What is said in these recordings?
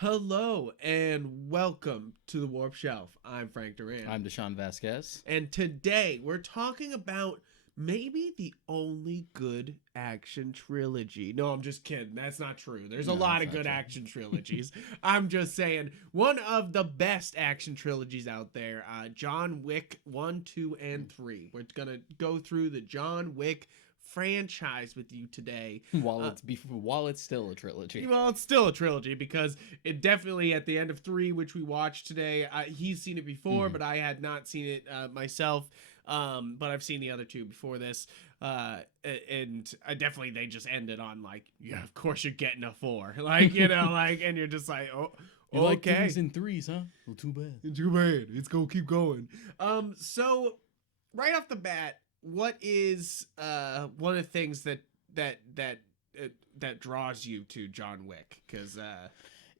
Hello and welcome to the Warp Shelf. I'm Frank Duran. I'm Deshaun Vasquez. And today we're talking about maybe the only good action trilogy. No, I'm just kidding. That's not true. There's a lot of good action trilogies. I'm just saying one of the best action trilogies out there. John Wick 1, 2, and 3. We're going to go through the John Wick franchise with you today while it's still a trilogy. Well, it's still a trilogy because it definitely at the end of 3, which we watched today, he's seen it before, but I had not seen it myself. But I've seen the other 2 before this, and I definitely they just ended on like, yeah, of course you're getting a 4, like, you know, like, and you're just like, oh, you okay, like things in 3s, huh? Well, too bad. Too bad. It's gonna keep going. So right off the bat, what is one of the things that draws you to John Wick? Because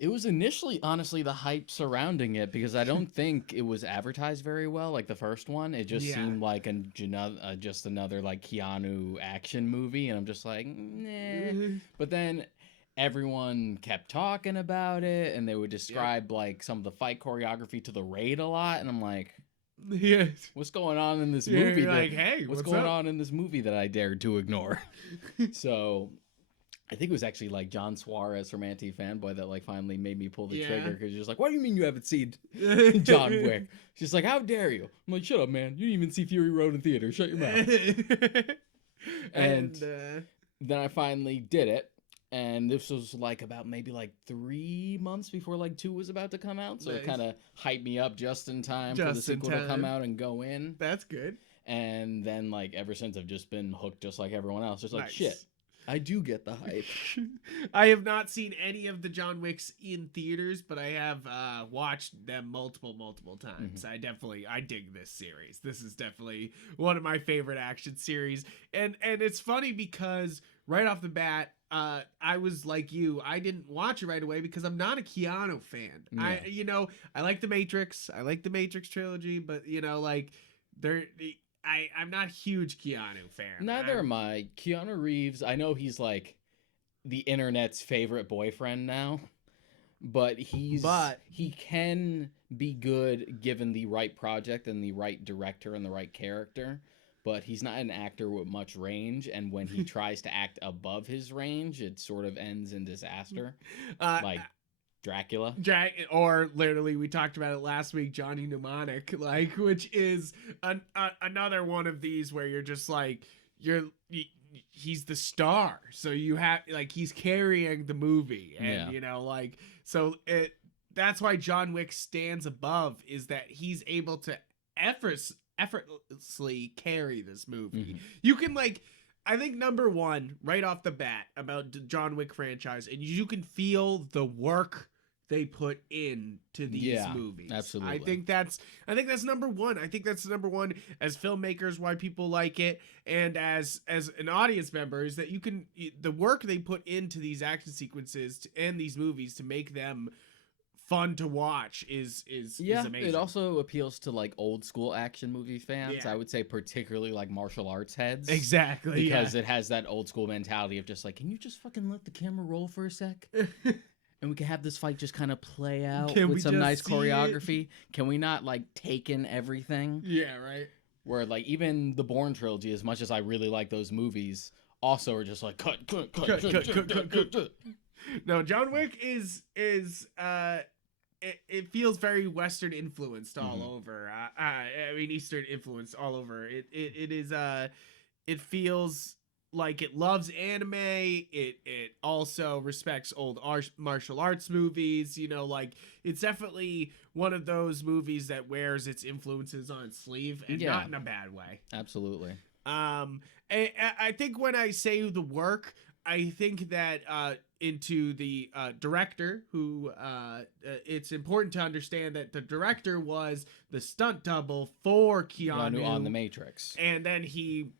it was initially, honestly, the hype surrounding it, because I don't think it was advertised very well. Like the first one, it just seemed like just another like Keanu action movie, and I'm just like, nah. But then everyone kept talking about it, and they would describe like some of the fight choreography to the Raid a lot, and I'm like, yeah, what's going on in this movie? Like, hey, what's going on in this movie that I dared to ignore? So I think it was actually like John Suarez from Anti-Fanboy that like finally made me pull the trigger, because you're just like, what do you mean you haven't seen John Wick? She's like, how dare you? I'm like, shut up, man. You didn't even see Fury Road in theater. Shut your mouth. and then I finally did it. And this was like about maybe like 3 months before like 2 was about to come out. So it kind of hyped me up just in time for the sequel to come out and go in. That's good. And then like ever since I've just been hooked just like everyone else. Just like, shit, I do get the hype. I have not seen any of the John Wicks in theaters, but I have watched them multiple times. I dig this series. This is definitely one of my favorite action series. And it's funny because right off the bat, I was like you. I didn't watch it right away because I'm not a Keanu fan. Yeah. I like the Matrix. I like the Matrix trilogy, but like I'm not a huge Keanu fan. Neither am I. Keanu Reeves, I know he's like the internet's favorite boyfriend now, but he can be good given the right project and the right director and the right character. But he's not an actor with much range, and when he tries to act above his range, it sort of ends in disaster. Like Dracula. Or literally, we talked about it last week, Johnny Mnemonic, like, which is another one of these where you're just like, he's the star, so you have, like, he's carrying the movie, and that's why John Wick stands above, is that he's able to effortlessly carry this movie. You can, like, I think number one right off the bat about the John Wick franchise, and you can feel the work they put into these movies. Absolutely. I think that's number one. I think that's number one as filmmakers, why people like it, and as an audience member, is that the work they put into these action sequences and these movies to make them fun to watch is amazing. It also appeals to like old school action movie fans. I would say particularly like martial arts heads. Exactly. Because it has that old school mentality of just like, can you just fucking let the camera roll for a sec? And we can have this fight just kind of play out with some nice choreography. Can we not like take in everything? Yeah, right. Where like even the Bourne trilogy, as much as I really like those movies, also are just like cut. No, John Wick is it feels very Western influenced all over. I mean, Eastern influenced all over. It feels like it loves anime. It also respects old martial arts movies. Like, it's definitely one of those movies that wears its influences on its sleeve, and not in a bad way. Absolutely. I think when I say the work, I think that into the director, who it's important to understand that the director was the stunt double for Keanu on The Matrix, and then he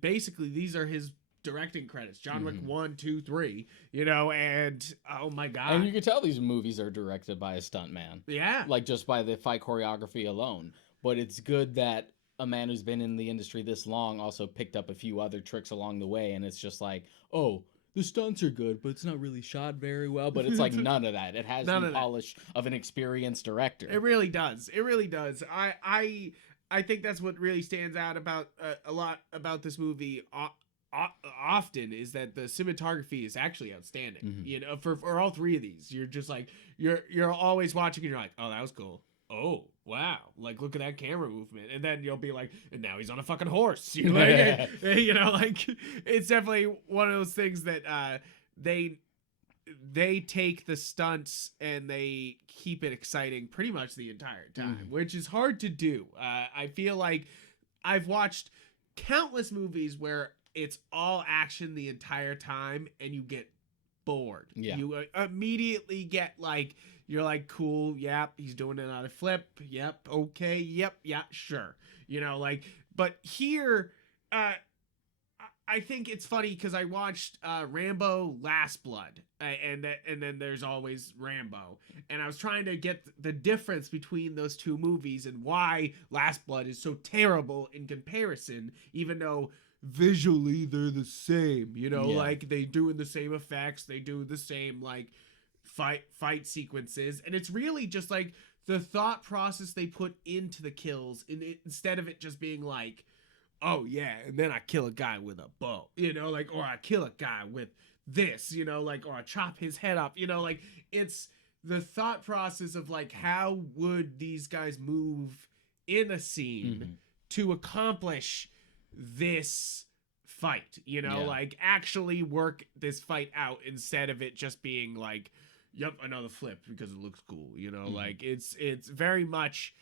basically, these are his directing credits: John Wick 1, 2, 3. And oh my god, and you can tell these movies are directed by a stuntman. Yeah, like just by the fight choreography alone. But it's good that a man who's been in the industry this long also picked up a few other tricks along the way, and it's just like, oh, the stunts are good, but it's not really shot very well. But it's like none of that. It has the polish of an experienced director. It really does. It really does. I think that's what really stands out about a lot about this movie. Often is that the cinematography is actually outstanding. Mm-hmm. You know, for all three of these, you're just like you're always watching and you're like, oh, that was cool. Oh wow, like look at that camera movement, and then you'll be like, and now he's on a fucking horse. You're like, you know, like it's definitely one of those things that they take the stunts and they keep it exciting pretty much the entire time, which is hard to do. I feel like I've watched countless movies where it's all action the entire time and you get bored. Yeah. You immediately get like, you're like, cool, yep, he's doing another flip, yep, okay, yep, yeah, sure. You know, like, but here, I think it's funny because I watched Rambo Last Blood, and then there's always Rambo, and I was trying to get the difference between those two movies and why Last Blood is so terrible in comparison, even though visually they're the same, you know, like they doing the same effects, they do the same like fight sequences, and it's really just like the thought process they put into the kills instead of it just being like, oh yeah, and then I kill a guy with a bow, you know, like, or I kill a guy with this, you know, like, or I chop his head off, you know, like, it's the thought process of like, how would these guys move in a scene to accomplish this fight, you know, like actually work this fight out instead of it just being like, yep, another flip because it looks cool, you know, like it's very much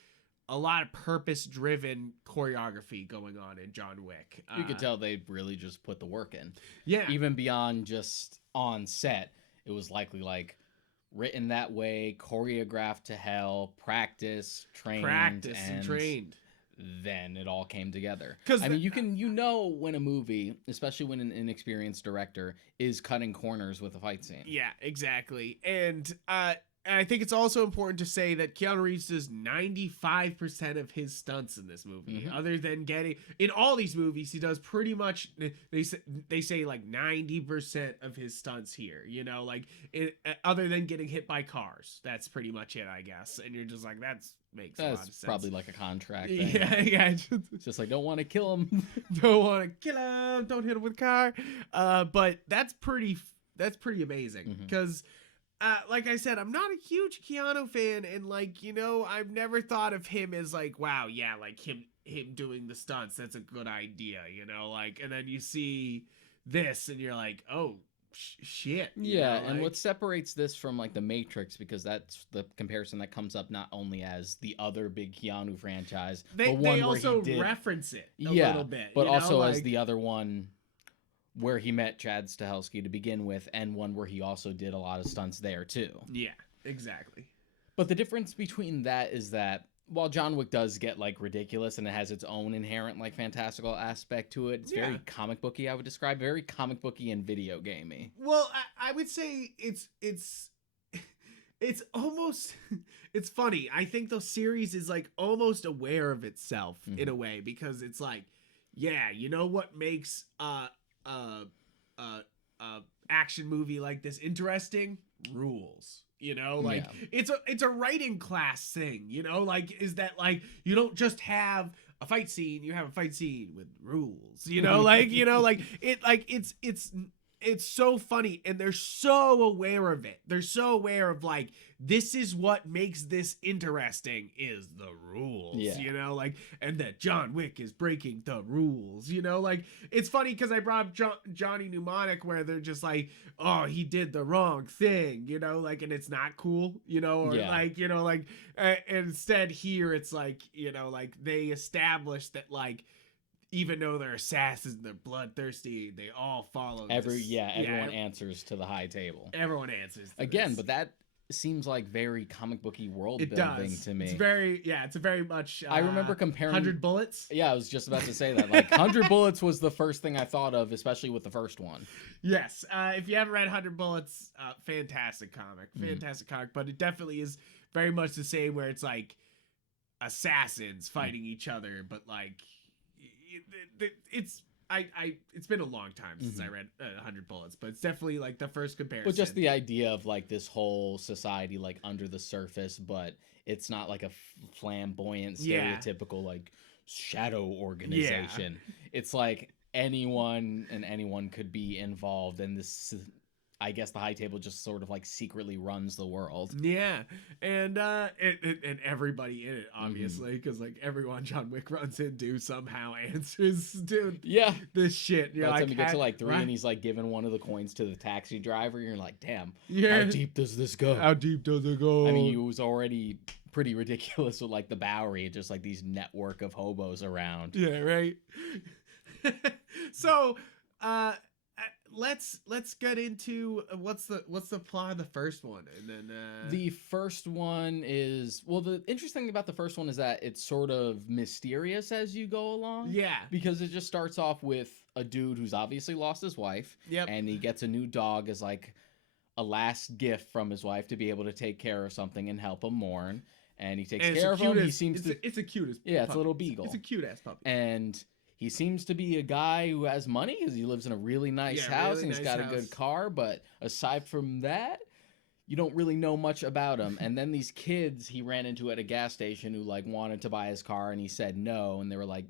a lot of purpose-driven choreography going on in John Wick. You could tell they really just put the work in. Yeah. Even beyond just on set, it was likely like written that way, choreographed to hell, practiced, trained, and trained. Then it all came together. I mean, you know when a movie, especially when an inexperienced director, is cutting corners with a fight scene. Yeah, exactly. And I think it's also important to say that Keanu Reeves does 95% of his stunts in this movie. Other than getting in all these movies, he does pretty much. They say like 90% of his stunts here. You know, like other than getting hit by cars, that's pretty much it, I guess. And you're just like, makes a lot of sense. Probably like a contract thing. Yeah. It's just like, don't want to kill him. Don't want to kill him. Don't hit him with a car. But that's pretty amazing because. Like I said, I'm not a huge Keanu fan, and like, you know, I've never thought of him as like, wow, yeah, like him doing the stunts, that's a good idea, you know, like, and then you see this and you're like, oh shit. Yeah, and what separates this from like The Matrix, because that's the comparison that comes up not only as the other big Keanu franchise, but one they also where he reference it a little bit, but also as the other one where he met Chad Stahelski to begin with, and one where he also did a lot of stunts there too. Yeah, exactly. But the difference between that is that while John Wick does get like ridiculous and it has its own inherent like fantastical aspect to it, it's very comic booky. I would describe very comic booky and video gamey. Well, I would say it's almost it's funny. I think the series is like almost aware of itself in a way, because it's like, yeah, you know what makes action movie like this interesting? Rules. You know, like it's a writing class thing, you know, like, is that like, you don't just have a fight scene, you have a fight scene with rules, you know, like, you know, like it's so funny, and they're so aware of it. They're so aware of like, this is what makes this interesting is the rules, you know, like, and that John Wick is breaking the rules, you know, like, it's funny because I brought up Johnny Mnemonic, where they're just like, oh, he did the wrong thing, you know, like, and it's not cool, you know, or like, you know, like, instead here it's like, you know, like, they established that like, even though they're assassins, they're bloodthirsty, they all follow everyone answers to the high table. Everyone answers to again this. But that seems like very comic booky world building to me. It's very it's a very much I remember comparing 100 Bullets. Yeah, I was just about to say that. Like 100 Bullets was the first thing I thought of, especially with the first one. Yes. If you haven't read 100 Bullets, fantastic comic. Fantastic comic, but it definitely is very much the same, where it's like assassins fighting each other, but like it's it's been a long time since I read 100 Bullets, but it's definitely like the first comparison. But just the idea of like this whole society like under the surface, but it's not like a flamboyant, stereotypical like shadow organization. It's like anyone could be involved, and this, I guess, the High Table just sort of like secretly runs the world. Yeah, and and everybody in it, obviously, because like everyone John Wick runs into somehow answers to this shit. By the time you get to like 3 and he's like giving one of the coins to the taxi driver, you're like, damn, how deep does this go? How deep does it go? I mean, it was already pretty ridiculous with like the Bowery, just like these network of hobos around. Yeah, right. So, let's get into what's the plot of the first one, and then the first one is, well, the interesting thing about the first one is that it's sort of mysterious as you go along. Yeah, because it just starts off with a dude who's obviously lost his wife. Yep. And he gets a new dog as like a last gift from his wife to be able to take care of something and help him mourn. And he takes care of him. He seems to. It's a cutest. Yeah, it's a little beagle. It's a cute ass puppy. And he seems to be a guy who has money because he lives in a really nice house, really and he's got a good car. But aside from that, you don't really know much about him. And then these kids he ran into at a gas station who like wanted to buy his car, and he said no, and they were like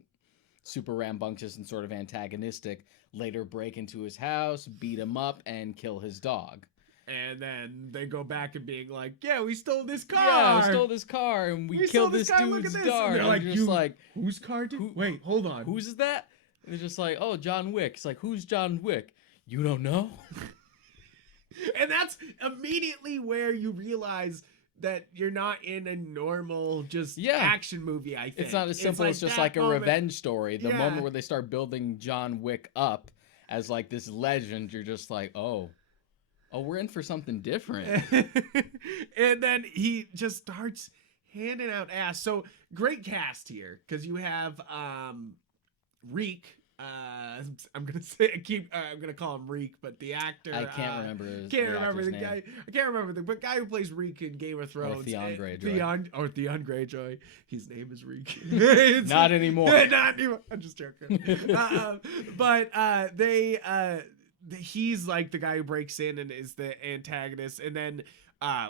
super rambunctious and sort of antagonistic. Later break into his house, beat him up, and kill his dog. And then they go back and being like, yeah, we stole this car. Yeah, we stole this car, and we killed this dude's dog. And they're just like, whose car did? Wait, hold on. Whose is that? And they're just like, oh, John Wick. It's like, who's John Wick? You don't know? And that's immediately where you realize that you're not in a normal action movie, I think. It's not as simple as just like a revenge story. The moment where they start building John Wick up as like this legend, you're just like, oh, we're in for something different. And then he just starts handing out ass. So great cast here, because you have Reek. I'm gonna call him Reek, but the actor I can't remember his name. Guy. I can't remember the guy who plays Reek in Game of Thrones. Theon Greyjoy. Theon Greyjoy. His name is Reek. Not anymore. Not anymore. I'm just joking. But he's like the guy who breaks in and is the antagonist, and then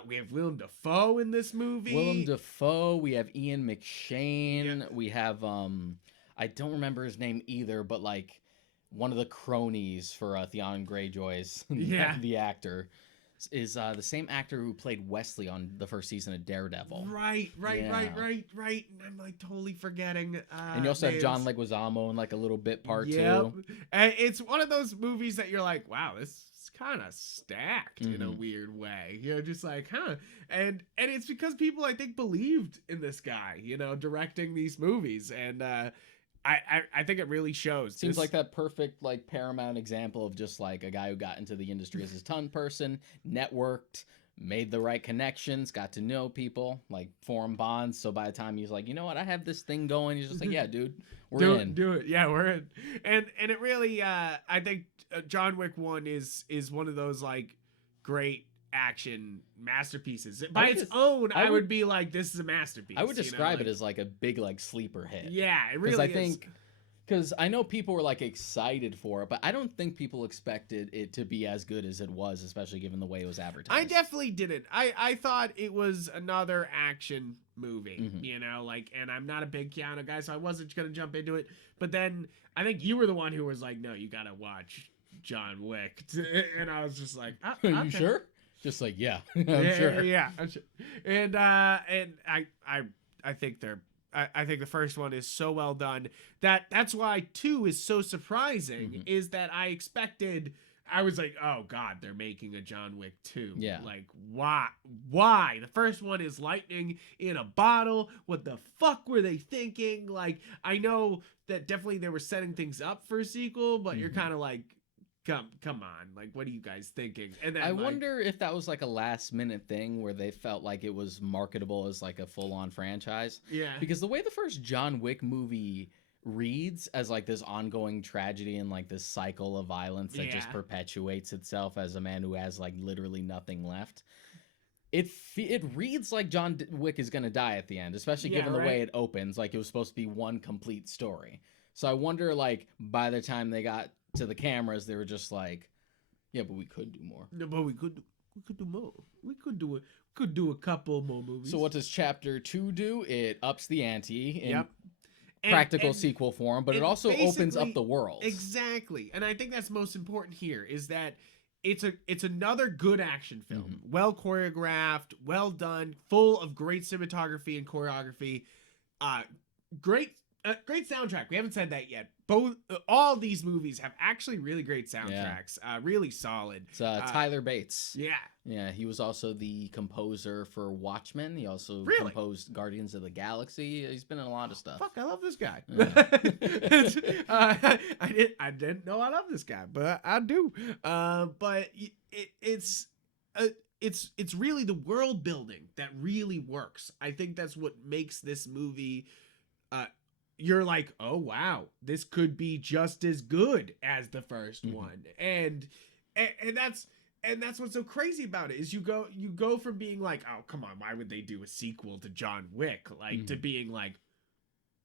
we have Willem Dafoe in this movie. Willem Dafoe. We have Ian McShane. Yep. We have I don't remember his name either, but like one of the cronies for Theon Greyjoy's the actor is the same actor who played Wesley on the first season of Daredevil. Right. And I'm like totally forgetting. And you also have John Leguizamo in like a little bit part too. And it's one of those movies that you're like, wow, this is kind of stacked in a weird way. You're just like, huh? And it's because people, I think, believed in this guy, directing these movies, and I think it really shows. Seems like that perfect like Paramount example of just like a guy who got into the industry as his ton person, networked, made the right connections, got to know people, like form bonds. So by the time he's like, you know what, I have this thing going, he's just like, yeah, dude, we're in. Do it. Yeah, we're in. And it really, I think John Wick 1 is one of those like great action masterpieces. By its own, I would be like, this is a masterpiece. I would describe it as like a big like sleeper hit. Yeah, it really is. I think, because I know people were like excited for it, but I don't think people expected it to be as good as it was, especially given the way it was advertised. I definitely didn't. I thought it was another action movie, and I'm not a big Keanu guy, so I wasn't gonna jump into it. But then I think you were the one who was like, no, you gotta watch John Wick. And I was just like, okay. Are you sure? Just like, yeah, I'm sure. Yeah, I'm sure. And I think I think the first one is so well done that's why 2 is so surprising. Is that I was like, oh god, they're making a John Wick 2. Yeah. Like, why? The first one is lightning in a bottle. What the fuck were they thinking? Like, I know that definitely they were setting things up for a sequel, but you're kind of like, Come on, like, what are you guys thinking? And then I wonder if that was like a last minute thing where they felt like it was marketable as like a full on franchise. Yeah. Because the way the first John Wick movie reads as like this ongoing tragedy and like this cycle of violence that just perpetuates itself as a man who has like literally nothing left. It reads like John Wick is gonna die at the end, especially given the way it opens. Like it was supposed to be one complete story. So I wonder, like, by the time they got to the cameras, they were just like, yeah, but we could do more. No, but we could do more. We could do a couple more movies. So what does Chapter 2 do? It ups the ante in Yep. practical sequel form, but it also opens up the world. Exactly. And I think that's most important here is that it's another good action film. Well choreographed, well done, full of great cinematography and choreography. Great soundtrack. We haven't said that yet. All these movies have actually really great soundtracks. Really solid. It's Tyler Bates. Yeah. Yeah, he was also the composer for Watchmen. He also composed Guardians of the Galaxy. He's been in a lot of stuff. Fuck, I love this guy. Yeah. I didn't know I love this guy, but I do. But it's really the world building that really works. I think that's what makes this movie. You're like, oh wow, this could be just as good as the first one, and that's what's so crazy about it is you go from being like, oh come on, why would they do a sequel to John Wick, like to being like,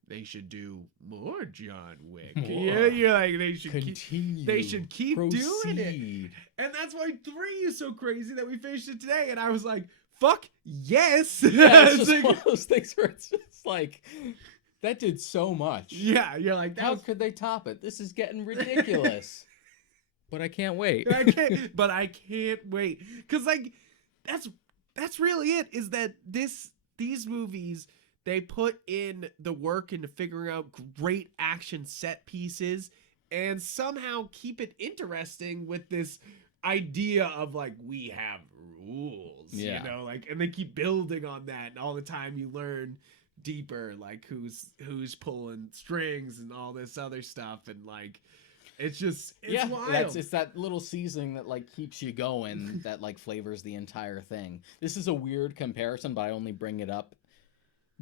they should do more John Wick. Yeah, you're like, they should keep doing it, and that's why 3 is so crazy that we finished it today, and I was like, fuck yes. Yeah, it's just one of those things where it's just like, that did so much. Yeah, you're like, how could they top it? This is getting ridiculous. But I can't wait. I can't wait. Cause like that's really it, is that these movies, they put in the work into figuring out great action set pieces and somehow keep it interesting with this idea of like, we have rules. You know, like, and they keep building on that, and all the time you learn deeper, like who's pulling strings and all this other stuff, and like it's wild. It's that little seasoning that like keeps you going, that like flavors the entire thing. This is a weird comparison, but I only bring it up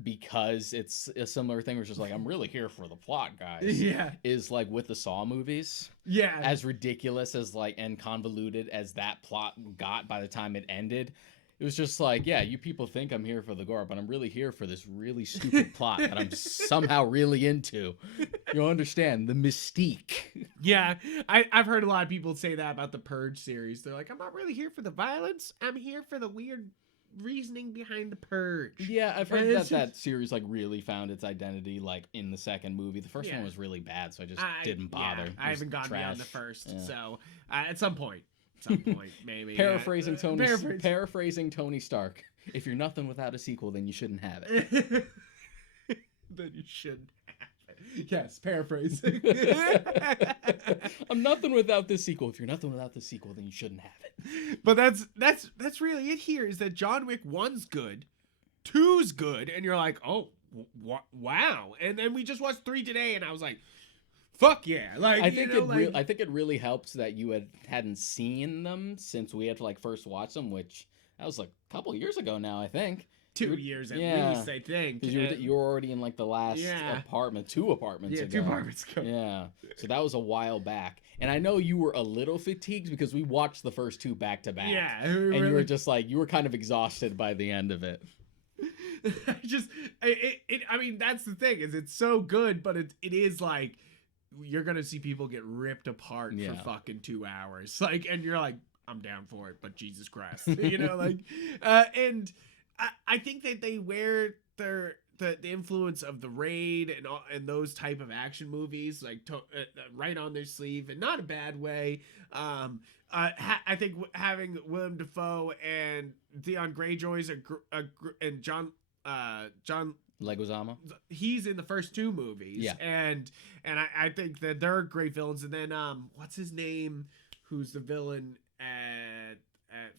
because it's a similar thing where it's just like, I'm really here for the plot, guys. Yeah. Is like with the Saw movies. Yeah. As ridiculous as like and convoluted as that plot got by the time it ended, it was just like, yeah, you people think I'm here for the gore, but I'm really here for this really stupid plot that I'm somehow really into. You'll understand the mystique. Yeah, I've heard a lot of people say that about the Purge series. They're like, I'm not really here for the violence. I'm here for the weird reasoning behind the Purge. Yeah, I've heard that series like really found its identity like in the second movie. The first one was really bad, so I just didn't bother. Yeah, I haven't gone beyond the first, so at some point, maybe. Paraphrasing Tony Stark. If you're nothing without a sequel, then you shouldn't have it. Then you shouldn't have it. Yes, paraphrasing. I'm nothing without this sequel. If you're nothing without the sequel, then you shouldn't have it. But that's really it here, is that John Wick 1's good, 2's good, and you're like, oh, wow. And then we just watched 3 today, and I was like, fuck yeah. Like, I think I think it really helps that you hadn't seen them since we had to like first watch them, which that was like a couple years ago now, I think. 2 years at least, I think. Because you were already in like the last apartment, 2 apartments ago. 2 apartments ago. Yeah. So that was a while back. And I know you were a little fatigued because we watched the first 2 back to back. Yeah. And you were just like, you were kind of exhausted by the end of it. I mean, that's the thing, is it's so good, but it is like, you're gonna see people get ripped apart for fucking 2 hours, like, and you're like, I'm down for it, but Jesus Christ, you know, like, and I think that they wear the influence of the Raid and those type of action movies like right on their sleeve, and not a bad way. I think having Willem Dafoe and Theon Greyjoy's and John Leguizamo, he's in the first 2 movies, and I think that they're great villains. And then what's his name, who's the villain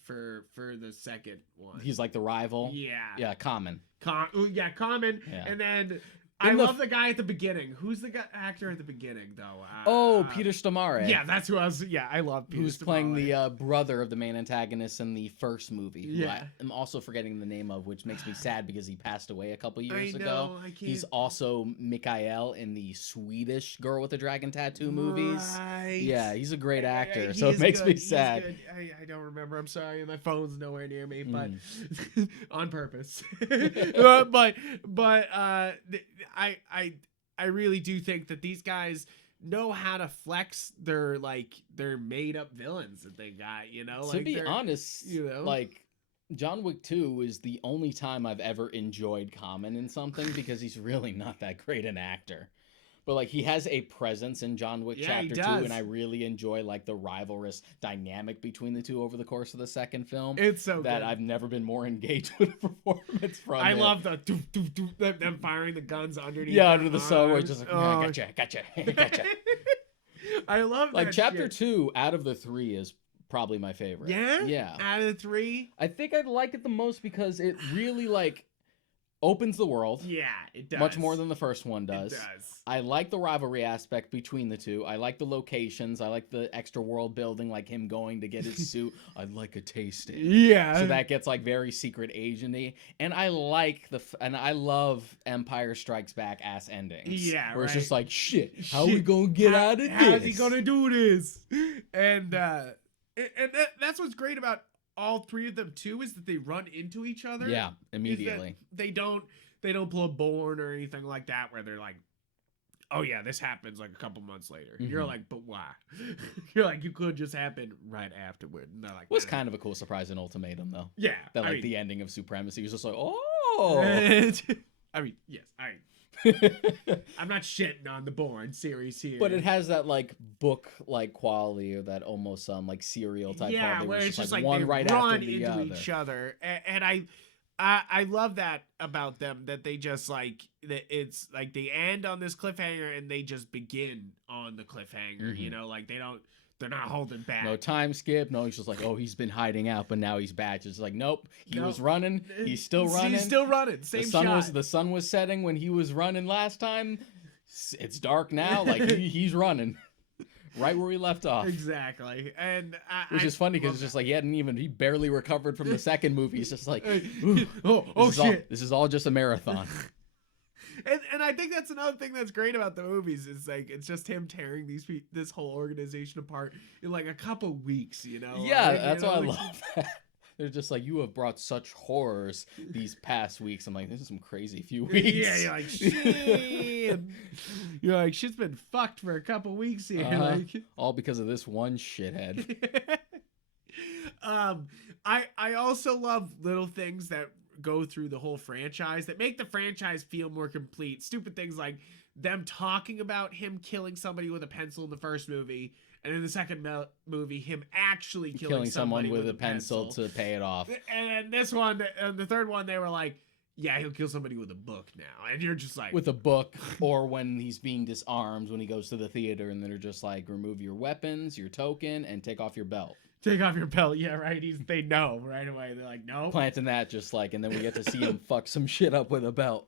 for the second one? He's like the rival. Common. Common. Yeah. And then I love the guy at the beginning. Who's the actor at the beginning, though? Peter Stormare. Yeah, that's who I was. Yeah, I love Peter Who's Stormare. playing the brother of the main antagonist in the first movie. Yeah. I'm also forgetting the name of, which makes me sad because he passed away a couple years ago. I can't. He's also Mikael in the Swedish Girl with the Dragon Tattoo movies. Right. Yeah, he's a great actor, so it makes me sad. I don't remember. I'm sorry, my phone's nowhere near me, but on purpose. but I I really do think that these guys know how to flex their made up villains that they got, you know? To be honest, you know, like John Wick 2 is the only time I've ever enjoyed Common in something because he's really not that great an actor. But like he has a presence in John Wick Chapter 2, and I really enjoy like the rivalrous dynamic between the two over the course of the second film. It's so that good. I've never been more engaged with a performance from I him. love the them firing the guns underneath. Yeah, under the sun, where it's just like, gotcha. I love like that Chapter shit. 2 out of the 3 is probably my favorite. Yeah, out of the 3, I think I like it the most because it really like opens the world. Yeah, it does. Much more than the first one does. It does. I like the rivalry aspect between the two. I like the locations. I like the extra world building, like him going to get his suit. I'd like a tasting. Yeah. So that gets like very secret agent-y. And I like and I love Empire Strikes Back ass endings. Yeah, where right. it's just like, shit, how we gonna get out of this? How's he gonna do this? And that's what's great about all 3 of them too, is that they run into each other. Yeah, immediately. They don't pull a Bourne or anything like that where they're like, oh yeah, this happens like a couple months later. Mm-hmm. You're like, but why? You're like, you could just happen right afterward. And they're like, was kind of a cool surprise in Ultimatum though. Yeah. That like the ending of Supremacy was just like, oh. I mean, yes, I'm not shitting on the Bourne series here, but it has that like book like quality, or that almost like serial type quality, where it's just like one they right run after the into other. each other, and I love that about them, that they just like that it's like they end on this cliffhanger and they just begin on the cliffhanger. Mm-hmm. You know, like they're not holding back. No time skip. No, he's just like, oh, he's been hiding out, but now he's back. It's like, nope, he was running. He's still running. He's still running. Same shot. The sun was setting when he was running last time. It's dark now. Like he's running. Right where we left off. Exactly. And which is funny because it's just like he barely recovered from the second movie. He's just like, shit. This is all just a marathon. And I think that's another thing that's great about the movies. Is like it's just him tearing this whole organization apart in like a couple weeks, you know? Yeah, like, that's why I love that. They're just like, you have brought such horrors these past weeks. I'm like, this is some crazy few weeks. Yeah, you're like, shit. You're like, shit's been fucked for a couple weeks here. Like, all because of this one shithead. I also love little things that go through the whole franchise that make the franchise feel more complete. Stupid things like them talking about him killing somebody with a pencil in the first movie, and in the second movie, him actually killing someone with a pencil to pay it off. And this one, the third one, they were like, yeah, he'll kill somebody with a book now. And you're just like... with a book, or when he's being disarmed, when he goes to the theater, and they're just like, remove your weapons, your token, and take off your belt. Take off your belt. Yeah, right. They know right away. They're like, no. Planting that just like, and then we get to see him fuck some shit up with a belt.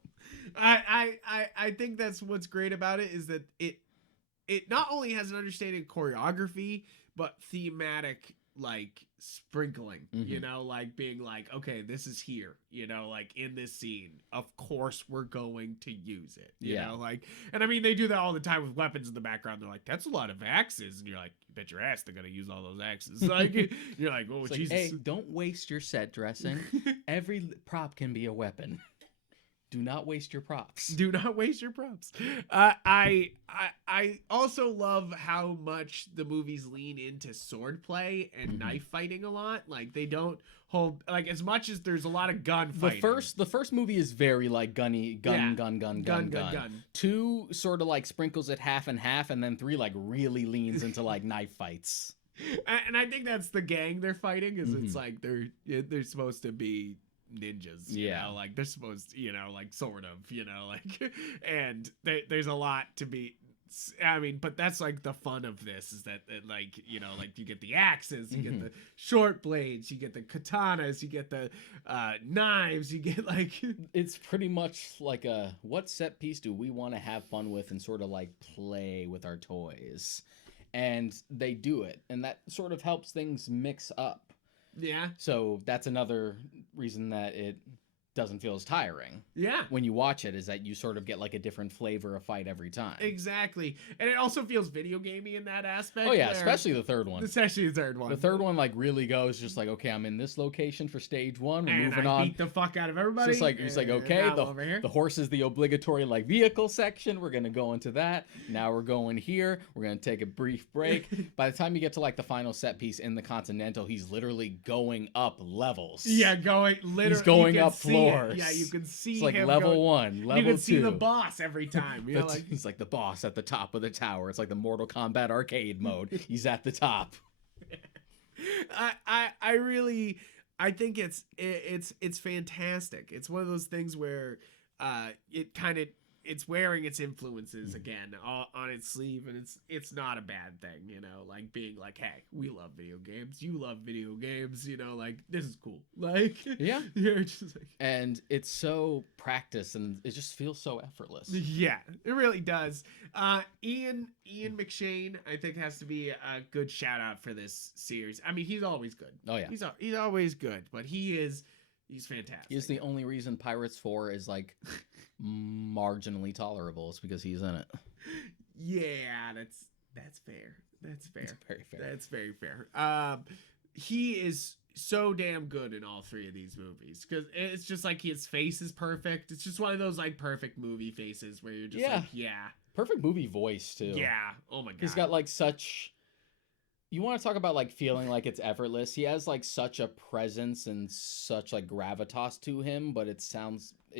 I think that's what's great about it, is that it not only has an understanding of choreography, but thematic like sprinkling, you know, like being like, okay, this is here, you know, like in this scene, of course we're going to use it, you know, like, and I mean, they do that all the time with weapons in the background. They're like, that's a lot of axes, and you're like, you bet your ass they're gonna use all those axes. Like, you're like, oh, it's Jesus. Like, hey, don't waste your set dressing. Every prop can be a weapon. Do not waste your props. Do not waste your props. I also love how much the movies lean into swordplay and knife fighting a lot. Like they don't hold, like, as much as there's a lot of gun fighting. The first movie is very like gunny, gun. 2 sort of like sprinkles it half and half, and then 3 like really leans into like knife fights. And I think that's the gang they're fighting. Is it's like they're supposed to be ninjas, you know, like they're supposed to, you know, like sort of, you know, like, and there's a lot to be, I mean, but that's like the fun of this, is that like, you know, like you get the axes, you get the short blades, you get the katanas, you get the knives, you get like, it's pretty much like what set piece do we want to have fun with and sort of like play with our toys, and they do it, and that sort of helps things mix up. Yeah. So that's another reason that it doesn't feel as tiring. Yeah. When you watch it, is that you sort of get like a different flavor of fight every time. Exactly. And it also feels video gamey in that aspect. Oh yeah, especially the third one. Especially the third one. The third one like really goes just like, okay, I'm in this location for stage 1. We're and moving I on. beat the fuck out of everybody. So it's like okay, the horse is the obligatory like vehicle section. We're gonna go into that. Now we're going here. We're gonna take a brief break. By the time you get to like the final set piece in the Continental, he's literally going up levels. Yeah, literally. He's going up floors. Yeah, you can see it's like him level going, 1, level 2. You can see the boss every time. You know, like, he's like the boss at the top of the tower. It's like the Mortal Kombat arcade mode. He's at the top. I think it's fantastic. It's one of those things where it's wearing its influences again on its sleeve, and it's not a bad thing, you know, like being like, hey, we love video games, you love video games, you know, like this is cool, like yeah, you're just like, and it's so practiced and it just feels so effortless. Yeah, it really does. Ian McShane, I think, has to be a good shout out for this series. I mean, he's always good. Oh yeah, he's always good, but he's fantastic. He's the only reason Pirates 4 is like marginally tolerable is because he's in it. Yeah, that's fair. That's fair. That's very fair. That's very fair. He is so damn good in all 3 of these movies because it's just like his face is perfect. It's just one of those like perfect movie faces where you're just like, yeah, perfect movie voice too. Yeah. Oh my god. He's got like such. You want to talk about like feeling like it's effortless? He has like such a presence and such like gravitas to him, but it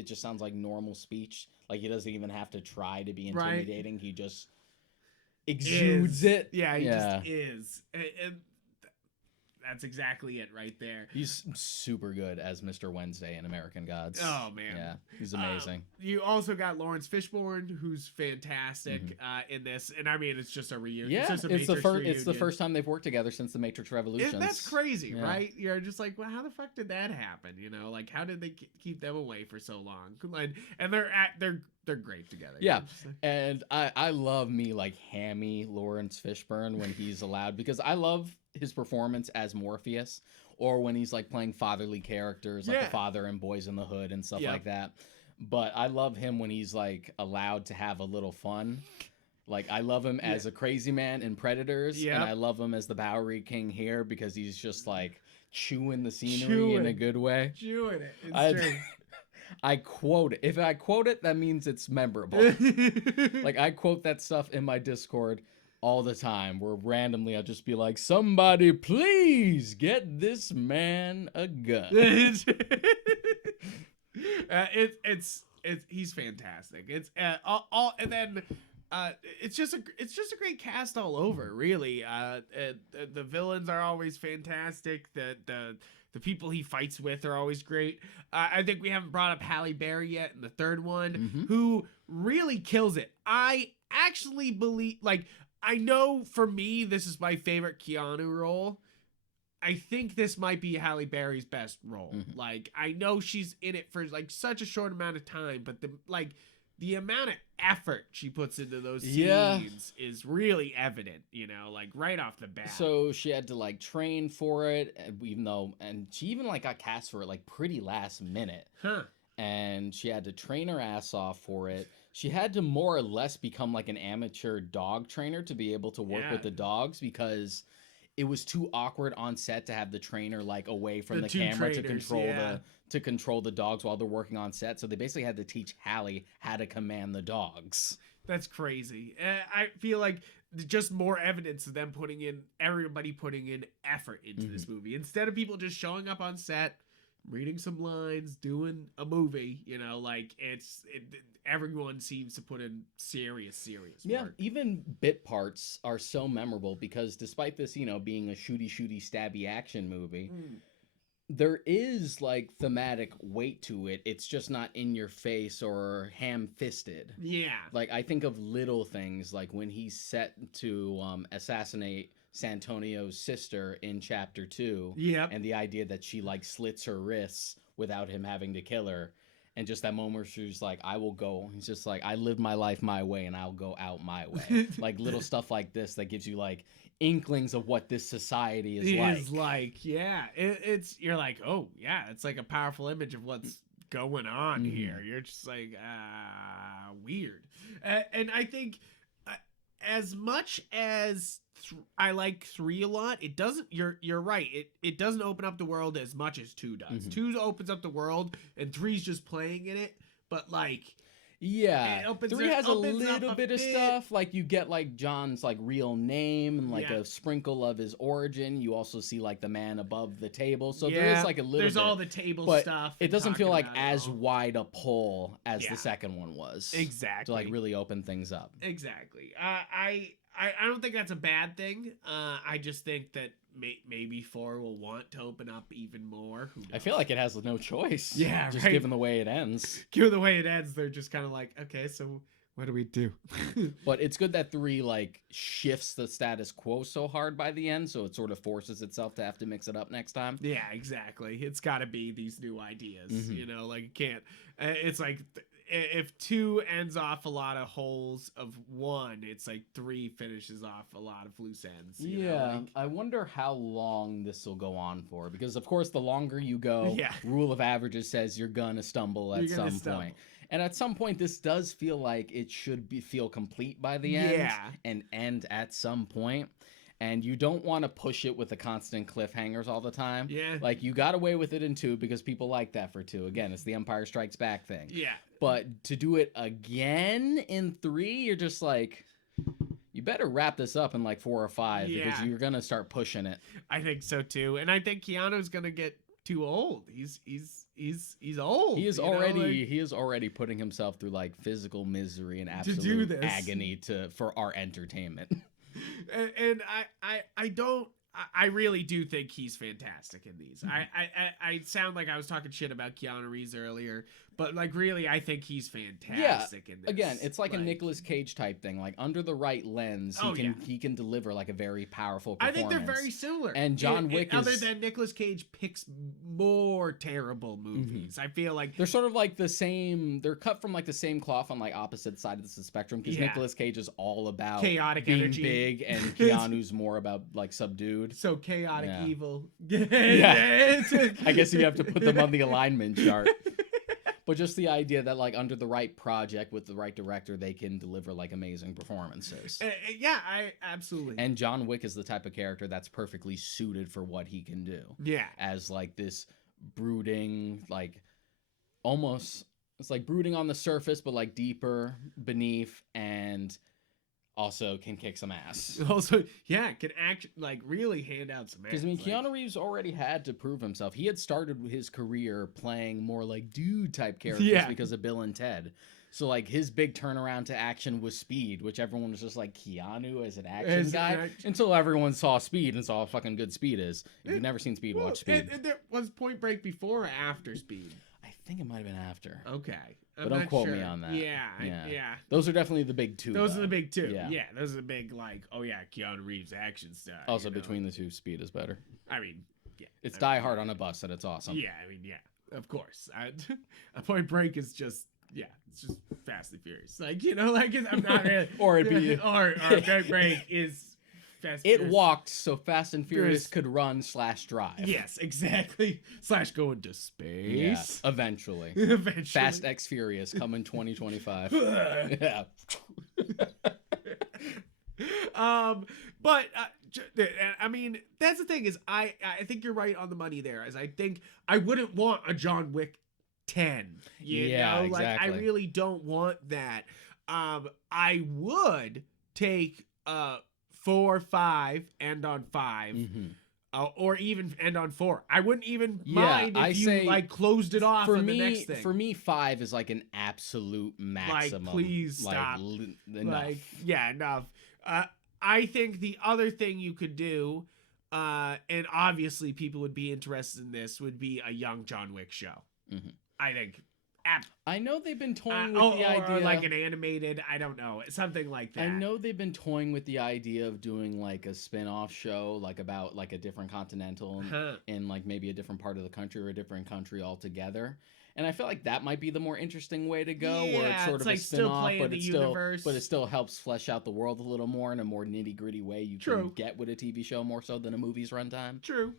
just sounds like normal speech. Like he doesn't even have to try to be intimidating. Right. He just exudes it. Yeah, he just is. And that's exactly it right there. He's super good as Mr. Wednesday in American Gods. Oh man, yeah, he's amazing. You also got Lawrence Fishburne, who's fantastic in this, and I mean it's just a reunion. Yeah, it's the first time they've worked together since the Matrix Revolutions. That's crazy, right? You're just like, well, how the fuck did that happen? You know, like how did they keep them away for so long? And they're great together. Yeah, and I love me like hammy Lawrence Fishburne when he's allowed because I love his performance as Morpheus or when he's like playing fatherly characters like the father in Boys in the Hood and stuff like that. But I love him when he's like allowed to have a little fun. Like I love him as a crazy man in Predators and I love him as the Bowery King here because he's just like chewing the scenery in a good way. Chewing it. It's true. I quote it. If I quote it, that means it's memorable. Like I quote that stuff in my Discord all the time where randomly I'll just be like, somebody please get this man a gun. He's fantastic. It's and then it's just a great cast all over, really. The villains are always fantastic. The people he fights with are always great. I think we haven't brought up Halle Berry yet in the third one, who really kills it. I actually believe, like, I know for me, this is my favorite Keanu role. I think this might be Halle Berry's best role. Like, I know she's in it for like such a short amount of time, but the amount of effort she puts into those scenes is really evident, you know, like right off the bat. So she had to like train for it, and she even like got cast for it like pretty last minute. And she had to train her ass off for it. She had to more or less become like an amateur dog trainer to be able to work with the dogs because it was too awkward on set to have the trainer like away from the camera to control the dogs while they're working on set. So they basically had to teach Halle how to command the dogs. That's crazy. I feel like just more evidence of them everybody putting in effort into this movie instead of people just showing up on set, reading some lines, doing a movie, you know, like everyone seems to put in serious work. Even bit parts are so memorable because despite this, you know, being a shooty stabby action movie, there is like thematic weight to it. It's just not in your face or ham-fisted. Yeah. Like I think of little things like when he's set to assassinate Santonio's sister in chapter 2. Yep. And the idea that she like slits her wrists without him having to kill her. And just that moment where she's like, I will go. He's just like, I live my life my way and I'll go out my way. Like little stuff like this that gives you like inklings of what this society is like. Yeah. You're like, oh yeah, it's like a powerful image of what's going on here? You're just like, weird. And I think as much as I like 3 a lot, it doesn't, you're right. It doesn't open up the world as much as 2 does. 2 opens up the world and 3's just playing in it. But like, yeah, 3 has a little bit of stuff. Like you get like John's like real name and like a sprinkle of his origin. You also see like the man above the table. So there is like a little there's bit, all the table but stuff. it doesn't feel like as wide a pull as the second one was. Exactly. To like really open things up. Exactly. I don't think that's a bad thing. I just think that maybe 4 will want to open up even more. Who knows? I feel like it has no choice. Yeah, just given the way it ends. Given the way it ends, they're just kind of like, okay, so what do we do? But it's good that 3 like shifts the status quo so hard by the end, so it sort of forces itself to have to mix it up next time. Yeah, exactly. It's got to be these new ideas. You know, like it can't. It's like. If 2 ends off a lot of holes of 1, it's like 3 finishes off a lot of loose ends. You know, like, I wonder how long this will go on for, because of course the longer you go, rule of averages says you're gonna stumble at some point. And at some point this does feel like it should feel complete by the end and end at some point. And you don't want to push it with the constant cliffhangers all the time. Yeah. Like, you got away with it in 2 because people like that for 2. Again, it's the Empire Strikes Back thing. Yeah. But to do it again in 3, you're just like, you better wrap this up in like 4 or 5 because you're going to start pushing it. I think so too. And I think Keanu's going to get too old. He's old. He is already putting himself through like physical misery and absolute agony for our entertainment. And I really do think he's fantastic in these. I sound like I was talking shit about Keanu Reeves earlier, but like really I think he's fantastic in this. Again, it's like a Nicolas Cage type thing. Like under the right lens, he can deliver like a very powerful performance. I think they're very similar. And John Wick other than Nicolas Cage picks more terrible movies. I feel like they're sort of like the same, they're cut from like the same cloth on like opposite sides of the spectrum, because Nicolas Cage is all about chaotic being energy, big, and Keanu's more about like subdued. So chaotic evil. I guess you have to put them on the alignment chart. But just the idea that like under the right project with the right director, they can deliver like amazing performances. Yeah, I absolutely. And John Wick is the type of character that's perfectly suited for what he can do. Yeah. As like this brooding, like almost, it's like brooding on the surface, but like deeper beneath, and also can kick some ass. Also, can like really hand out some ass. Because I mean, Keanu Reeves already had to prove himself. He had started his career playing more like dude type characters because of Bill and Ted. So like his big turnaround to action was Speed, which everyone was just like, Keanu as an action guy, until everyone saw Speed and saw how fucking good Speed is. If you've never seen Speed, watch Speed. There was Point Break before or after Speed? I think it might have been after. Okay. But don't quote me on that. Yeah. Those are definitely the big 2. Those are the big 2. Yeah. Those are the big, like, Keanu Reeves action stuff. Also, between the 2, Speed is better. I mean, It's Die Hard on a bus, and it's awesome. Yeah, I mean, of course. A Point Break is just, it's just Fast and Furious. Like, like, I'm not really. Or it'd be. or Point Break is. It walked so Fast and Furious could run / drive. Yes, exactly. / go into space. Yeah, eventually. Fast X Furious coming 2025. Yeah. But I mean, that's the thing is I think you're right on the money there. As I think I wouldn't want a John Wick 10. You know? Like exactly. I really don't want that. I would take 4, 5, end on 5, or even end on 4. I wouldn't even mind if you like closed it off on the next thing. For me, 5 is like an absolute maximum. Like, please stop. Enough. Enough. I think the other thing you could do, and obviously people would be interested in this, would be a young John Wick show. I think. I know they've been toying with the idea, or like an animated, I don't know, something like that. I know they've been toying with the idea of doing like a spin-off show, like about like a different continental in like maybe a different part of the country or a different country altogether. And I feel like that might be the more interesting way to go, where it's sort of like a spin-off, but it still helps flesh out the world a little more in a more nitty-gritty way you can get with a TV show more so than a movie's runtime. True.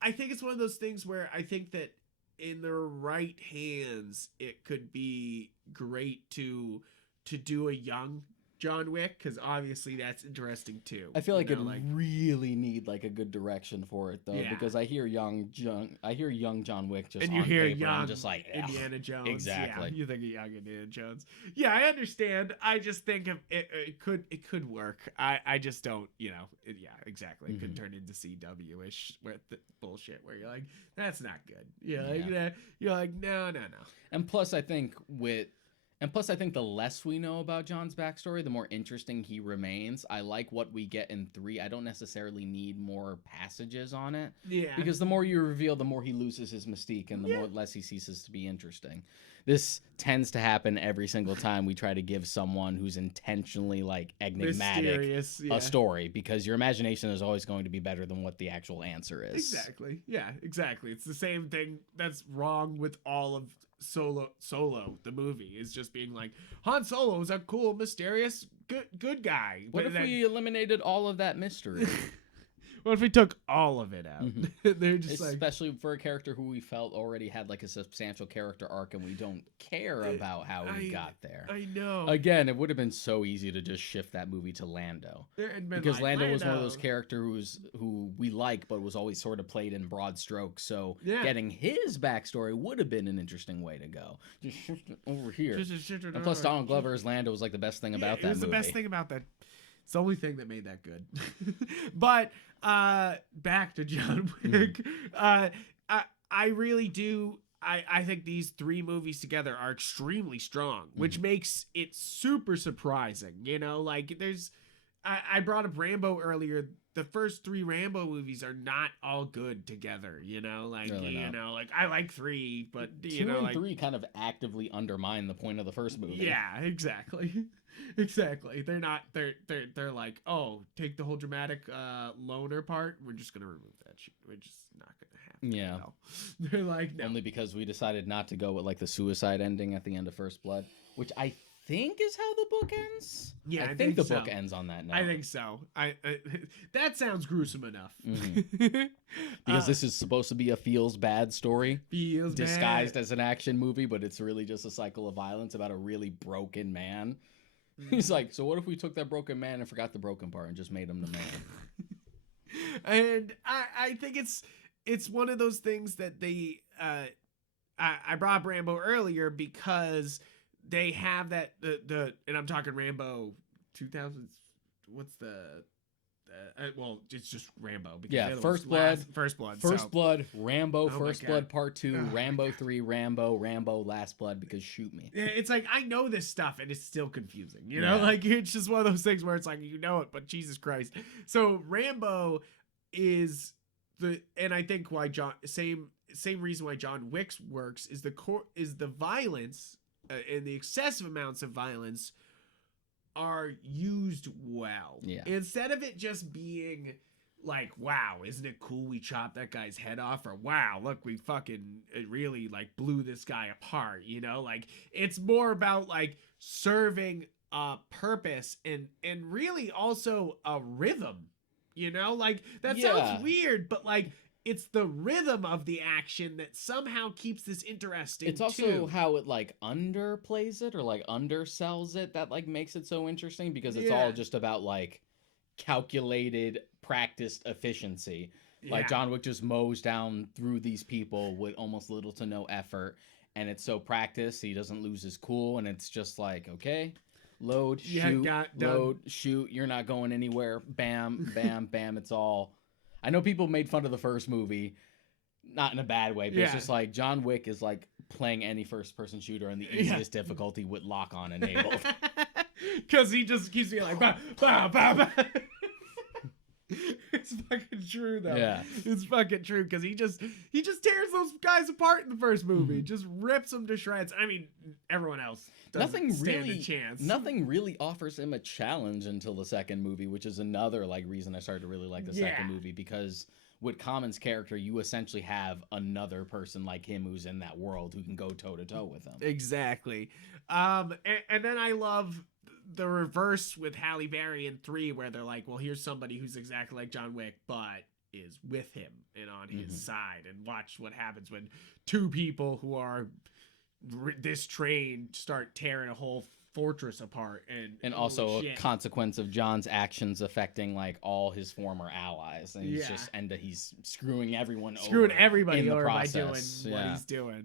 I think it's one of those things where I think that in the right hands, it could be great to do a young John Wick, because obviously that's interesting too. I feel like it really need like a good direction for it though, because I hear young John Wick just and you on hear paper, young I'm just like Indiana Jones. Exactly. Yeah, you think of young Indiana Jones. Yeah, I understand. I just think of it could work. I just don't, yeah, exactly. It could turn into CW-ish with the bullshit where you're like, that's not good. You're like, no. And plus I think the less we know about John's backstory, the more interesting he remains. I like what we get in 3. I don't necessarily need more passages on it. Yeah. Because the more you reveal, the more he loses his mystique and the less he ceases to be interesting. This tends to happen every single time we try to give someone who's intentionally like enigmatic a story, because your imagination is always going to be better than what the actual answer is. Exactly. Yeah, exactly. It's the same thing that's wrong with all of Solo, the movie, is just being like, Han Solo is a cool, mysterious, good guy. What if we eliminated all of that mystery? What if we took all of it out? They're just especially for a character who we felt already had like a substantial character arc, and we don't care about how he got there. I know. Again, it would have been so easy to just shift that movie to Lando, because Lando was one of those characters who we like, but was always sort of played in broad strokes. So getting his backstory would have been an interesting way to go. Just shift it over here. And plus, Donald Glover as Lando was like the best thing about that movie. It was the best thing about that. It's the only thing that made that good. But back to John Wick. I really do. I think these 3 movies together are extremely strong, which makes it super surprising. Like I brought up Rambo earlier. The first 3 Rambo movies are not all good together. Like like I like 3, but 2 and 3 kind of actively undermine the point of the first movie. Yeah, exactly. Exactly. They're not. They're like, oh, take the whole dramatic loner part. We're just gonna remove that shit. We're just not gonna happen. Yeah. No. They're like, no. Only because we decided not to go with like the suicide ending at the end of First Blood, which I think is how the book ends. Yeah, I think the book ends on that note. I think so. I that sounds gruesome enough. Because this is supposed to be a feels bad story, disguised bad as an action movie, but it's really just a cycle of violence about a really broken man. He's like, so what if we took that broken man and forgot the broken part and just made him the man? And I think it's one of those things that they I brought up Rambo earlier because they have that the and I'm talking Rambo 2000s. What's the well, it's just Rambo. Because First Blood, Rambo, Oh First Blood Part 2, Rambo 3, Rambo, Last Blood, because shoot me. It's like, I know this stuff and it's still confusing, like it's just one of those things where it's like, it, but Jesus Christ. So Rambo is and I think why same reason why John Wick works is the violence and the excessive amounts of violence are used well. Yeah. Instead of it just being like, wow, isn't it cool we chopped that guy's head off? Or wow, look, we fucking really like blew this guy apart, like it's more about like serving a purpose and really also a rhythm, like that sounds weird, but like it's the rhythm of the action that somehow keeps this interesting. It's also how it like underplays it or like undersells it that like makes it so interesting, because it's all just about like calculated, practiced efficiency. Like John Wick just mows down through these people with almost little to no effort, and it's so practiced he doesn't lose his cool, and it's just like, okay, load, shoot, you're not going anywhere, bam, bam, bam. It's all, I know people made fun of the first movie, not in a bad way, but it's just like John Wick is like playing any first-person shooter in the easiest difficulty with lock-on enabled. Because he just keeps being like, bah, bah, bah, bah. It's fucking true, though. Yeah. It's fucking true, because he just tears those guys apart in the first movie. Just rips them to shreds. I mean, everyone else doesn't stand a chance. Nothing really offers him a challenge until the second movie, which is another like reason I started to really like the second movie, because with Common's character, you essentially have another person like him who's in that world who can go toe-to-toe with him. Exactly. And then I love the reverse with Halle Berry in 3, where they're like, well, here's somebody who's exactly like John Wick, but is with him and on his side, and watch what happens when two people who are this trained start tearing a whole fortress apart, and also shit. a consequence of John's actions affecting like all his former allies, and he's screwing everyone over everybody in the over process. by doing what he's doing,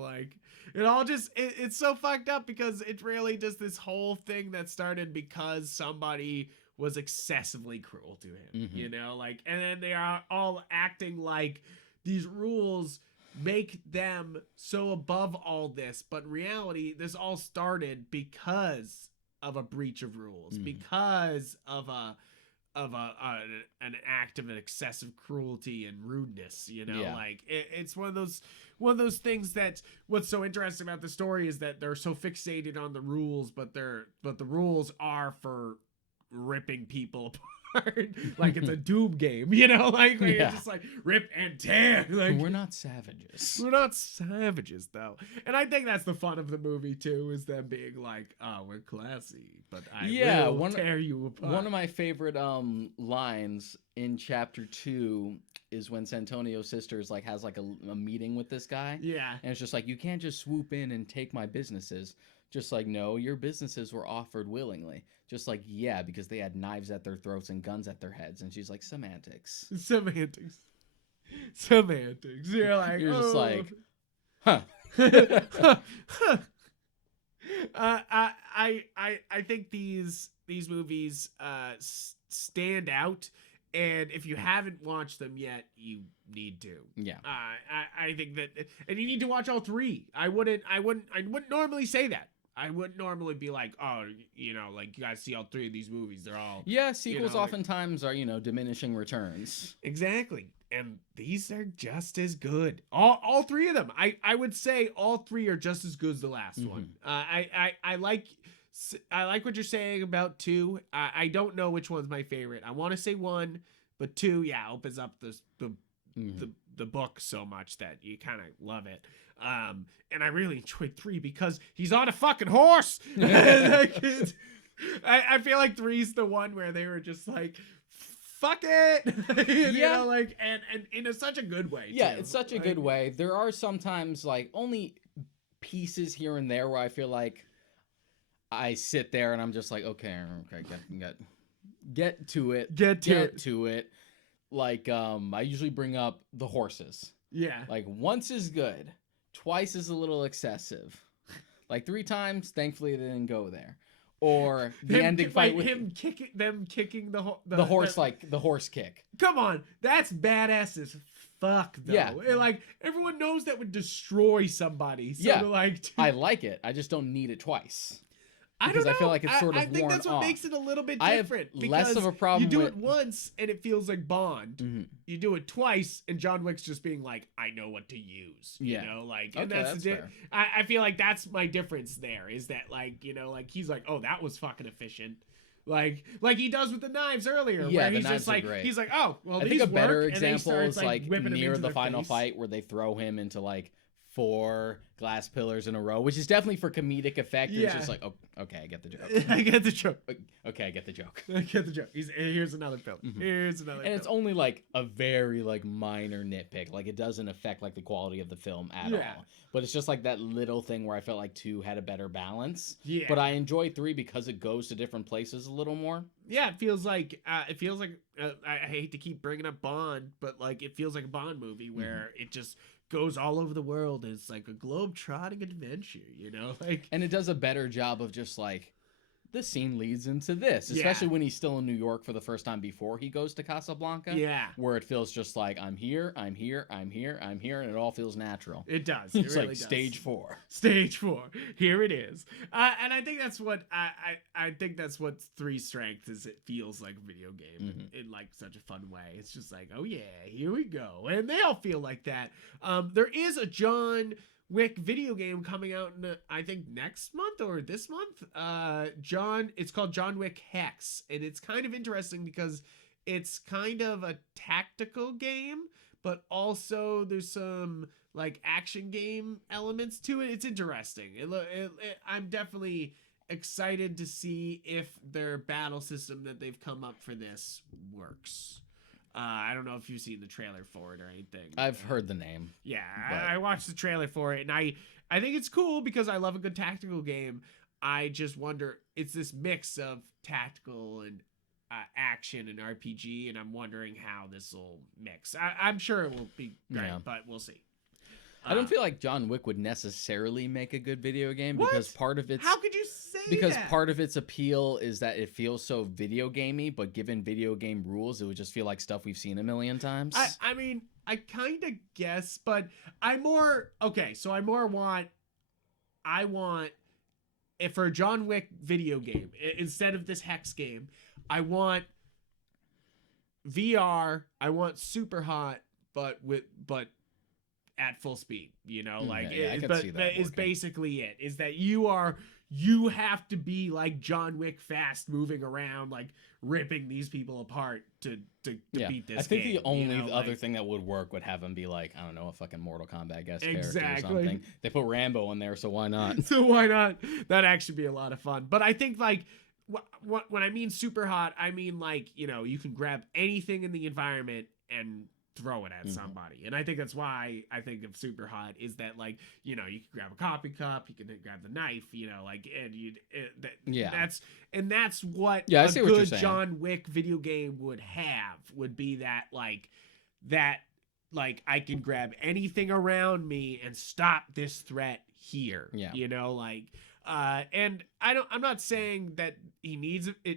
like it all just it's so fucked up, because it's really just this whole thing that started because somebody was excessively cruel to him, and then they are all acting like these rules make them so above all this, but in reality this all started because of a breach of rules, because of an act of an excessive cruelty and rudeness, it's one of those things that what's so interesting about the story is that they're so fixated on the rules, but the rules are for ripping people apart like it's a Doom game, you're just like rip and tear. Like, we're not savages. We're not savages, though. And I think that's the fun of the movie too, is them being like, "Oh, we're classy, but I will tear you apart." One of my favorite lines in chapter 2 is when Santonio's sisters like has like a meeting with this guy. Yeah. And it's just like, you can't just swoop in and take my businesses. Just like, no, your businesses were offered willingly. Just like, yeah, because they had knives at their throats and guns at their heads. And she's like, semantics. Semantics. You're like, you're just like, huh. I think these movies stand out, and if you haven't watched them yet, you need to. Yeah. I think that, and you need to watch all three. I wouldn't normally say that. I wouldn't normally be like, oh, like, you guys see all three of these movies. They're all... Yeah, sequels oftentimes are, diminishing returns. Exactly. And these are just as good. All three of them. I would say all three are just as good as the last one. I like what you're saying about 2. I don't know which one's my favorite. I want to say 1, but 2, opens up the book so much that you kind of love it. And I really enjoyed 3 because he's on a fucking horse. I feel like 3's the one where they were just like, fuck it. And in such a good way. Yeah, it's such a good way. There are sometimes like only pieces here and there where I feel like I sit there and I'm just like, okay, get to it. Get to it. Like, I usually bring up the horses. Yeah. Like, once is good. Twice is a little excessive. Like 3 times, thankfully they didn't go there. Or the ending fight with them kicking the horse, like the horse kick. Come on, that's badass as fuck, though. Yeah. Like, everyone knows that would destroy somebody. So I like it. I just don't need it twice. I don't know. I feel like it's sort of I think that's what makes it a little bit different. I have less of a problem. You do it once and it feels like Bond. Mm-hmm. You do it twice and John Wick's just being like, I know what to use. And that's fair. I feel like that's my difference there. Is that he's like, oh, that was fucking efficient. Like he does with the knives earlier, where he's just like, great. He's like, oh, well, I think a better example is like near the final fight where they throw him into like 4 glass pillars in a row, which is definitely for comedic effect. Yeah. It's just like, oh, okay, I get the joke. I get the joke. Okay, I get the joke. Here's another pillar. Mm-hmm. Here's another. And it's only like a very like minor nitpick. Like, it doesn't affect like the quality of the film at all. But it's just like that little thing where I felt like 2 had a better balance. Yeah. But I enjoy 3 because it goes to different places a little more. Yeah, it feels like I hate to keep bringing up Bond, but like it feels like a Bond movie where it just goes all over the world. It's like a globe-trotting adventure, and it does a better job of just like, this scene leads into this, especially when he's still in New York for the first time before he goes to Casablanca. Yeah, where it feels just like, I'm here, and it all feels natural. It does. It's really like stage 4. Stage 4. Here it is. And I think that's what I think that's what 3's strength is. It feels like a video game in like such a fun way. It's just like, oh yeah, here we go, and they all feel like that. There is a John Wick video game coming out in I think next month or this month. It's called John Wick Hex, and it's kind of interesting because it's kind of a tactical game, but also there's some like action game elements to it. It's interesting. I'm definitely excited to see if their battle system that they've come up for this works. I don't know if you've seen the trailer for it or anything. I've heard the name. Yeah, but... I watched the trailer for it, and I think it's cool because I love a good tactical game. I just wonder, it's this mix of tactical and action and RPG, and I'm wondering how this will mix. I'm sure it will be great, but we'll see. I don't feel like John Wick would necessarily make a good video game because part of its... How could you say Because that? part of its appeal is that it feels so video gamey, but given video game rules, it would just feel like stuff we've seen a million times. I mean, I kind of guess, but I want if for a John Wick video game, instead of this Hex game, I want VR, I want super hot, but at full speed, you know, like is basically it, is that you have to be like John Wick, fast moving around, like ripping these people apart to beat this. I think game, the only other thing that would work would have him be like, I don't know, a fucking Mortal Kombat guest character or something. They put Rambo in there, so why not? So why not? That'd actually be a lot of fun. But I think like when I mean super hot, I mean like, you know, you can grab anything in the environment and throw it at somebody. And I think that's why I think of super hot is that, like, you know, you can grab a coffee cup, you can grab the knife, you know, like, and that's what a good John Wick video game would be, that I can grab anything around me and stop this threat here. You know, like, and I'm not saying that it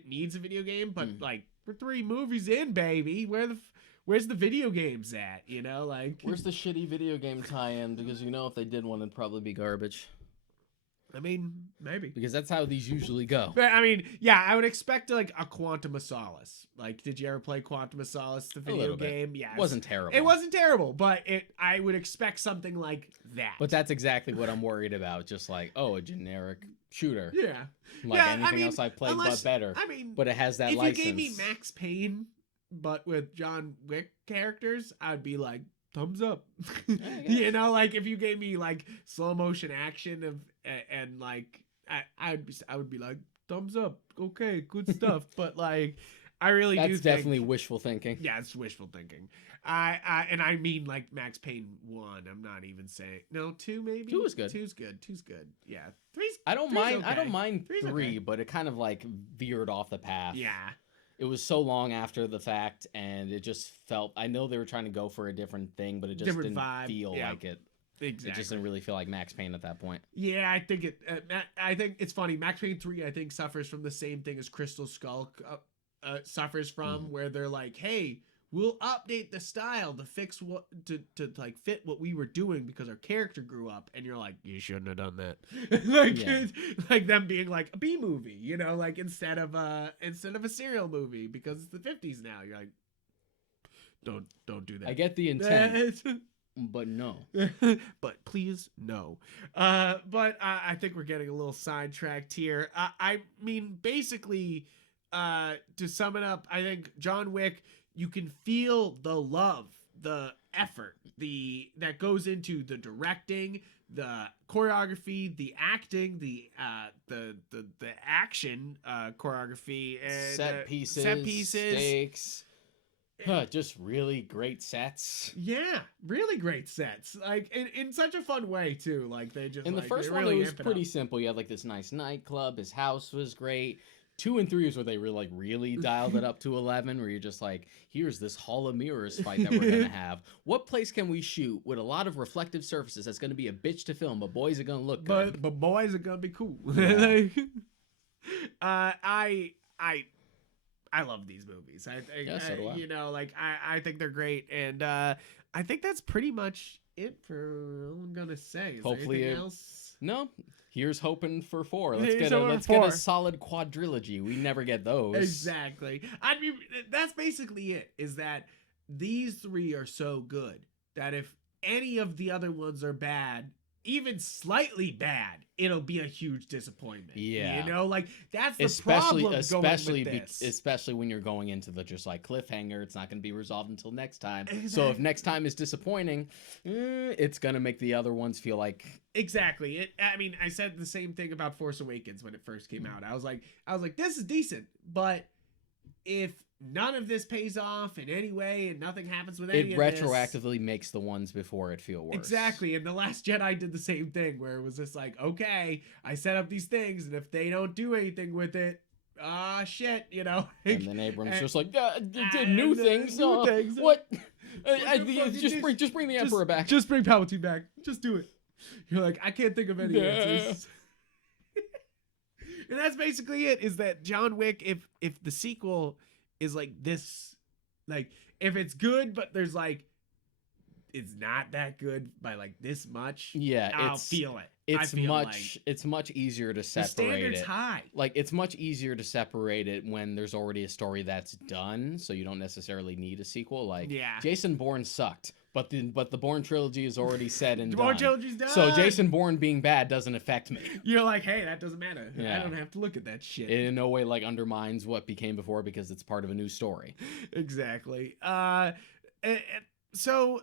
needs a video game, but like, we're 3 movies in, baby. Where's the video games at? You know, like, where's the shitty video game tie-in? Because, you know, if they did one, it'd probably be garbage. I mean, maybe. Because that's how these usually go. But, I mean, yeah, I would expect like a Quantum of Solace. Like, did you ever play Quantum of Solace, the video game? Yeah, it wasn't terrible. It wasn't terrible, but I would expect something like that. But that's exactly what I'm worried about. Just like, a generic shooter. Yeah. Like anything else I played, but better. I mean, but it has that license. If you gave me Max Payne, but with John Wick characters, I'd be like, thumbs up. You know, like, if you gave me like slow motion action and like I would be like, thumbs up. Okay, good stuff. But like, I really do think that's definitely wishful thinking. Yeah, it's wishful thinking. I mean like Max Payne 1. I'm not even saying 2 maybe. 2 is good. 2's good. Yeah. 3's I don't mind. okay. I don't mind 3, okay. but it kind of like veered off the path. Yeah. It was so long after the fact, and it just felt... I know they were trying to go for a different thing, but it just didn't feel like it. Exactly. It just didn't really feel like Max Payne at that point. Yeah, I think it's funny. Max Payne 3, I think, suffers from the same thing as Crystal Skull suffers from, where they're like, hey, we'll update the style to fix to like fit what we were doing because our character grew up, and you're like, you shouldn't have done that. Like them being like a B movie, you know, like instead of a serial movie because it's the 50s now. You're like, don't do that. I get the intent, but no. But please no. But I think we're getting a little sidetracked here. I mean, basically, to sum it up, I think John Wick, you can feel the love, the effort, that goes into the directing, the choreography, the acting, the action choreography, and set pieces, stakes. Just really great sets. Yeah, really great sets. Like in such a fun way too. Like they just in the first one, really it was pretty simple. You had like this nice nightclub. His house was great. 2 and 3 is where they really dialed it up to 11, where you're just like, here's this Hall of Mirrors fight that we're gonna have. What place can we shoot with a lot of reflective surfaces that's gonna be a bitch to film, but boys are gonna look good. But boys are gonna be cool. Yeah. I love these movies. So do I. You know, like I think they're great, and I think that's pretty much it for what I'm gonna say. Is hopefully there anything else? No. Here's hoping for 4. Let's get a solid quadrilogy. We never get those. Exactly. I mean, that's basically it. Is that these 3 are so good that if any of the other ones are bad, even slightly bad, it'll be a huge disappointment. Yeah, you know, like that's the problem. Especially when you're going into the just like cliffhanger, it's not going to be resolved until next time. Exactly. So if next time is disappointing, it's gonna make the other ones feel like exactly. I mean, I said the same thing about Force Awakens when it first came out. I was like, this is decent, but if none of this pays off in any way, and nothing happens with any It of this. retroactively makes the ones before it feel worse. Exactly, and The Last Jedi did the same thing, where it was just like, okay, I set up these things, and if they don't do anything with it, shit, you know. And then Abrams just like, new new things. things. What? Just bring the Emperor back. Just bring Palpatine back. Just do it. You're like, I can't think of any answers. And that's basically it. Is that John Wick? If the sequel is like this, like if it's good, but there's like it's not that good by like this much. Yeah, I'll feel it. It's much easier to The separate standard's it. high. Like it's much easier to separate it when there's already a story that's done, so you don't necessarily need a sequel. Like Yeah. Jason Bourne sucked, but the Bourne trilogy is already said and The done. Bourne trilogy's done. So Jason Bourne being bad doesn't affect me. You're like, hey, that doesn't matter. Yeah. I don't have to look at that shit. It in no way like undermines what became before because it's part of a new story. Exactly. So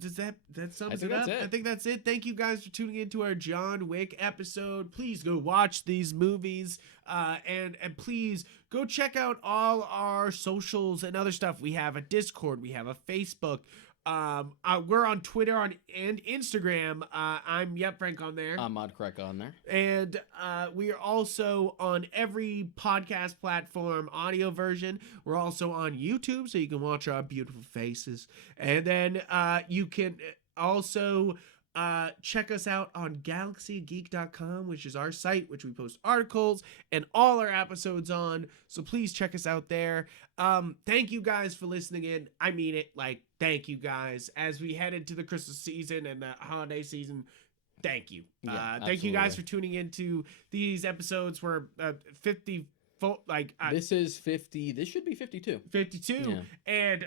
does that sums it up? That's it. I think that's it. Thank you guys for tuning into our John Wick episode. Please go watch these movies, and please go check out all our socials and other stuff. We have a Discord, we have a Facebook. We're on Twitter and Instagram. I'm Yupfrank on there. I'm Modcrack on there. And we are also on every podcast platform, audio version. We're also on YouTube, so you can watch our beautiful faces. And then you can also check us out on galaxygeek.com, which is our site, which we post articles and all our episodes on. So please check us out there. Thank you guys for listening in. I mean it. Like, thank you guys. As we head into the Christmas season and the holiday season, thank you. Yeah, thank you guys for tuning into these episodes. We're 50. This is 50. This should be 52. 52. Yeah. And,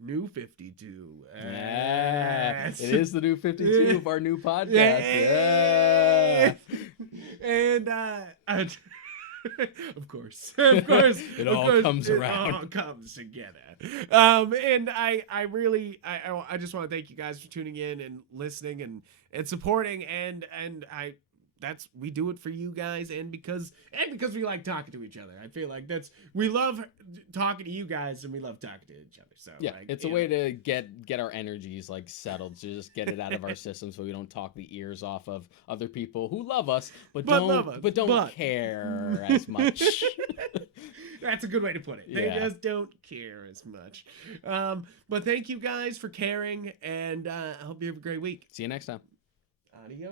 new 52. Yes. It is the new 52 of our new podcast. Yeah. And, of course. It all comes around. It all comes together. And I really just want to thank you guys for tuning in and listening and supporting. And we do it for you guys and because we like talking to each other. I feel like we love talking to you guys and we love talking to each other. So yeah, it's a way to get our energies like settled, to just get it out of our system so we don't talk the ears off of other people who love us but don't care as much. That's a good way to put it. They just don't care as much. But thank you guys for caring, and I hope you have a great week. See you next time. Adios.